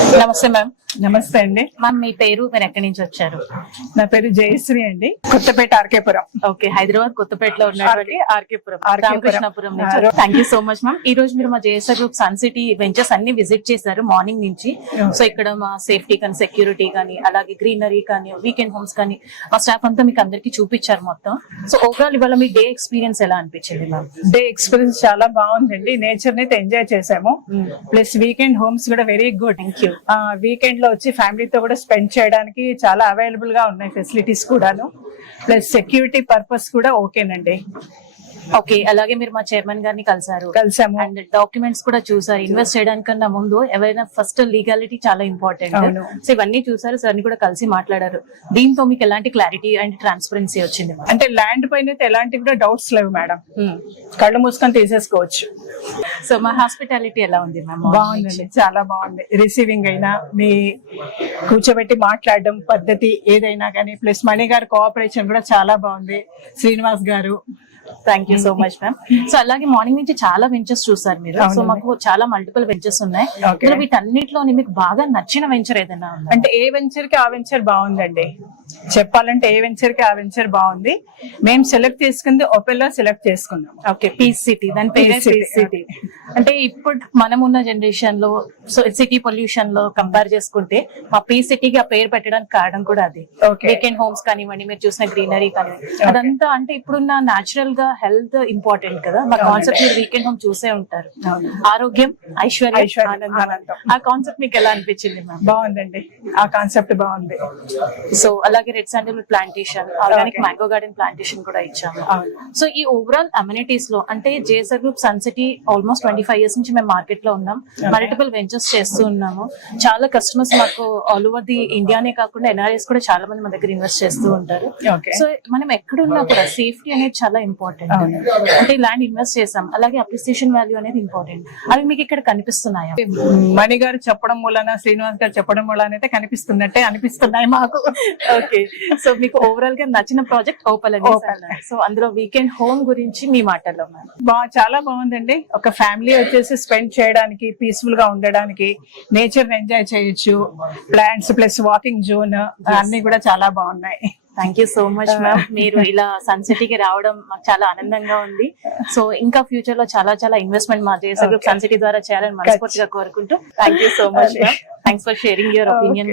నమస్తే మ్యామ్. నమస్తే అండి. మ్యామ్ మీ పేరు, మీరు ఎక్కడి నుంచి వచ్చారు? నా పేరు జయశ్రీ అండి, కొత్తపేట ఆర్కేపురం. ఓకే, హైదరాబాద్ కొత్తపేటలో ఉన్నటువంటి ఆర్కేపురం, రామకృష్ణపురం నుంచి. RK Puram. Thank you so much ma'am. ఈ రోజు మీరు మా JSR group Sun City ventures అన్ని విజిట్ చేశారు మార్నింగ్ నుంచి. సో ఇక్కడ మా సేఫ్టీ కానీ, సెక్యూరిటీ కానీ, అలాగే గ్రీనరీ కానీ, వీకెండ్ హోమ్స్ కానీ, మా స్టాఫ్ అంతా మీకు అందరికి చూపించారు మొత్తం. సో ఓవరాల్ ఇవాళ మీ డే ఎక్స్పీరియన్స్ ఎలా అనిపించింది మ్యామ్? డే ఎక్స్పీరియన్స్ చాలా బాగుందండి. నేచర్ ని ఎంజాయ్ చేసాము. ప్లస్ వీకెండ్ హోమ్స్ కూడా very good. Thank you. Weekend లో వచ్చి ఫ్యామిలీతో కూడా స్పెండ్ చేయడానికి చాలా అవైలబుల్ గా ఉన్నాయి ఫెసిలిటీస్ కూడాను. ప్లస్ సెక్యూరిటీ పర్పస్ కూడా ఓకేనండి. ఓకే, అలాగే మీరు మా చైర్మన్ గారిని కలిసాము అండ్ డాక్యుమెంట్స్ కూడా చూసారు. ఇన్వెస్ట్ చేయడానికన్నా ముందు ఎవరైనా ఫస్ట్ లీగాలిటీ చాలా ఇంపార్టెంట్. సో ఇవన్నీ చూసారు, సార్ ని కూడా కలిసి మాట్లాడారు. దీంతో మీకు ఎలాంటి క్లారిటీ అండ్ ట్రాన్స్పరెన్సీ వచ్చింది? అంటే ల్యాండ్ పైన అయితే ఎలాంటి కూడా డౌట్స్ లేవు మేడం. కళ్ళు మూసుకొని తీసేసుకోవచ్చు. సో మా హాస్పిటాలిటీ ఎలా ఉంది మ్యామ్? బాగుందండి, చాలా బాగుంది. రిసీవింగ్ అయినా, మీ కూర్చోబెట్టి మాట్లాడడం పద్ధతి ఏదైనా కానీ, ప్లస్ మణి గారి కోఆపరేషన్ కూడా చాలా బాగుంది. శ్రీనివాస్ గారు, thank you so much ma'am. So అలాగే మార్నింగ్ నుంచి చాలా వెంచర్స్ చూసారు మీరు. సో మాకు చాలా మల్టిపుల్ వెంచర్స్ ఉన్నాయి. వీటన్నిటిలోని మీకు బాగా నచ్చిన వెంచర్ ఏదైనా ఉందా? అంటే ఏ వెంచర్ కి ఆ వెంచర్ బాగుందండి. చెప్పాలంటే ఏ వెంచర్ కి ఆ వెంచర్ బాగుంది. మేము సెలెక్ట్ చేసుకుంది ఓపెన్ లో సెలెక్ట్ చేసుకున్నాం. ఓకే, పీస్ సిటీ, దాని పేరే పీస్ సిటీ. అంటే ఇప్పుడు మనం ఉన్న జనరేషన్ లో సో సిటీ పొల్యూషన్ లో కంపేర్ చేసుకుంటే మా పీస్ సిటీకి ఆ పేరు పెట్టడానికి కారణం కూడా అది. వీకెండ్ హోమ్స్ కానివ్వండి, మీరు చూసిన గ్రీనరీ కానివ్వండి, అదంతా అంటే ఇప్పుడున్న న్యాచురల్ గా హెల్త్ ఇంపార్టెంట్ కదా. మా కాన్సెప్ట్ మీరు వీకెండ్ హోమ్ చూసే ఉంటారు. ఆరోగ్యం, ఐశ్వర్యం, ఆనందం. ఆ కాన్సెప్ట్ మీకు ఎలా అనిపించింది మ్యామ్? బాగుందండి, ఆ కాన్సెప్ట్ బాగుంది. సో అలాగే red sandalwood plantation, organic mango garden plantation కూడా ఇచ్చాము. సో ఈ ఓవరాల్ అమ్యూనిటీస్ లో అంటే JSR group Sun City almost 25 years నుంచి మేము మార్కెట్ లో ఉన్నాం. మల్టిపుల్ వెంచర్స్ చేస్తూ ఉన్నాము. చాలా కస్టమర్స్ మాకు ఆల్ ఓవర్ ది ఇండియానే కాకుండా ఎన్ఆర్ఐస్ కూడా చాలా మంది మా దగ్గర ఇన్వెస్ట్ చేస్తూ ఉంటారు. సో మనం ఎక్కడున్నా కూడా సేఫ్టీ అనేది చాలా ఇంపార్టెంట్. అంటే ల్యాండ్ ఇన్వెస్ట్ చేసాం, అలాగే అప్రిసియేషన్ వాల్యూ అనేది ఇంపార్టెంట్. అవి మీకు ఇక్కడ కనిపిస్తున్నాయా? మణి గారు చెప్పడం మూలన, శ్రీనివాస్ గారు చెప్పడం మూలన అయితే కనిపిస్తున్నట్టే అనిపిస్తున్నాయి మాకు. ఓకే, సో మీకు ఓవరాల్ గా నచ్చిన ప్రాజెక్ట్ ఓపెన్. సో అందులో వీకెండ్ హోమ్ గురించి మీ మాటల్లో చాలా బాగుందండి. ఒక ఫ్యామిలీ వచ్చేసి స్పెండ్ చేయడానికి, పీస్ఫుల్ గా ఉండడానికి, నేచర్ ఎంజాయ్ చేయొచ్చు. ప్లాంట్స్ ప్లస్ వాకింగ్ జోన్ అన్ని కూడా చాలా బాగున్నాయి. Thank you so much ma'am. మీరు ఇలా సన్ సిటీకి రావడం మాకు చాలా ఆనందంగా ఉంది. సో ఇంకా ఫ్యూచర్ లో చాలా చాలా ఇన్వెస్ట్మెంట్ మా జేఎస్ఆర్ గ్రూప్ సన్ సిటీ ద్వారా చేయాలని మనస్ఫూర్తిగా కోరుకుంటూ thank you so much ma'am. Thanks for sharing your opinion.